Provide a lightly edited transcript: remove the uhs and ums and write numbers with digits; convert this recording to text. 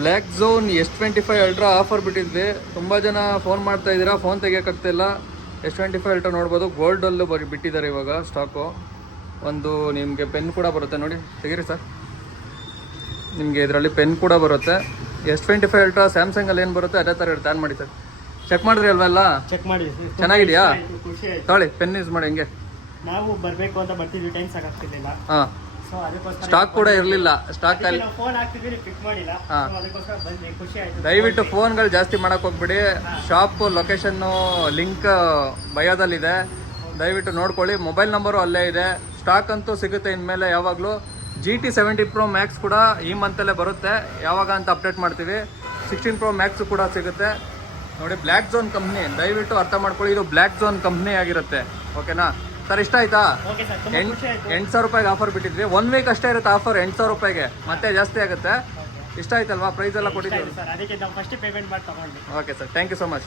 Black zone S25 ultra offer ಬಿಟ್ಟಿದ್ವಿ. ತುಂಬ ಜನ ಫೋನ್ ಮಾಡ್ತಾ ಇದ್ದೀರಾ, ಫೋನ್ ತೆಗಿಯೋಕ್ಕಾಗ್ತಿಲ್ಲ. S25 ಅಲ್ಟ್ರಾ ನೋಡ್ಬೋದು, ಗೋಲ್ಡಲ್ಲೂ ಬಿಟ್ಟಿದ್ದಾರೆ ಇವಾಗ ಸ್ಟಾಕು. ಒಂದು ನಿಮಗೆ ಪೆನ್ ಕೂಡ ಬರುತ್ತೆ ನೋಡಿ, ತೆಗೀರಿ ಸರ್. ನಿಮಗೆ ಇದರಲ್ಲಿ ಪೆನ್ ಕೂಡ ಬರುತ್ತೆ. S25 ಅಲ್ಟ್ರಾ ಸ್ಯಾಮ್ಸಂಗಲ್ಲಿ ಏನು ಬರುತ್ತೆ ಅದೇ ಥರ ಇರುತ್ತೆ. ಆನ್ ಮಾಡಿ ಸರ್, ಚೆಕ್ ಮಾಡಿದ್ರಿ ಅಲ್ವಾ ಎಲ್ಲ? ಚೆಕ್ ಮಾಡಿ. ಚೆನ್ನಾಗಿದೆಯಾ? ತೊಗೊಳ್ಳಿ, ಪೆನ್ ಯೂಸ್ ಮಾಡಿ. ಹಿಂಗೆ ನಾವು ಬರಬೇಕು ಅಂತ ಬರ್ತಿದ್ವಿ, ಟೈಮ್ ಸಾಕಾಗ್ತಿರ್ಲಿಲ್ಲ. ಹಾಂ, ಸೊ ಅದಕ್ಕೋಸ್ಕರ ಸ್ಟಾಕ್ ಕೂಡ ಇರಲಿಲ್ಲ. ಸ್ಟಾಕ್ ಅಲ್ಲಿ ಫೋನ್ ಹಾಕ್ತಿದ್ವಿ, ಪಿಕ್ ಮಾಡಿಲ್ಲ. ಅದಕ್ಕೋಸ್ಕರ ಬಂದ್ವಿ, ಖುಷಿ ಆಯ್ತು. ದಯವಿಟ್ಟು ಫೋನ್ಗಳು ಜಾಸ್ತಿ ಮಾಡಕ್ಕೆ ಹೋಗ್ಬಿಡಿ. ಶಾಪ್ ಲೊಕೇಶನ್ನು ಲಿಂಕ್ ಬಯೋದಲ್ಲಿದೆ, ದಯವಿಟ್ಟು ನೋಡ್ಕೊಳ್ಳಿ. ಮೊಬೈಲ್ ನಂಬರು ಅಲ್ಲೇ ಇದೆ. ಸ್ಟಾಕ್ ಅಂತೂ ಸಿಗುತ್ತೆ ಇನ್ಮೇಲೆ ಯಾವಾಗಲೂ. GT 70 Pro Max ಕೂಡ ಈ ಮಂತಲ್ಲೇ ಬರುತ್ತೆ, ಯಾವಾಗ ಅಂತ ಅಪ್ಡೇಟ್ ಮಾಡ್ತೀವಿ. 16 Pro Max ಕೂಡ ಸಿಗುತ್ತೆ ನೋಡಿ. ಬ್ಲ್ಯಾಕ್ ಝೋನ್ ಕಂಪ್ನಿ, ದಯವಿಟ್ಟು ಅರ್ಥ ಮಾಡ್ಕೊಳ್ಳಿ, ಇದು ಬ್ಲ್ಯಾಕ್ ಝೋನ್ ಕಂಪ್ನಿ ಆಗಿರುತ್ತೆ. ಓಕೆನಾ ಸರ್? ಇಷ್ಟ ಆಯ್ತಾ? 8,000 ರೂಪಾಯಿಗೆ ಆಫರ್ ಬಿಟ್ಟಿದ್ವಿ. 1 ವೀಕ್ ಅಷ್ಟೇ ಇರುತ್ತೆ ಆಫರ್, 8,000 ರೂಪಾಯಿಗೆ. ಮತ್ತೆ ಜಾಸ್ತಿ ಆಗುತ್ತೆ. ಇಷ್ಟ ಆಯ್ತಲ್ವಾ? ಪ್ರೈಸ್ ಎಲ್ಲ ಕೊಟ್ಟಿದ್ದೀವಿ. ಅದಕ್ಕೆ ನಾವು ಫಸ್ಟ್ ಪೇಮೆಂಟ್ ಮಾಡಿ ತಗೊಂಡ್ವಿ. Okay sir, thank you so much.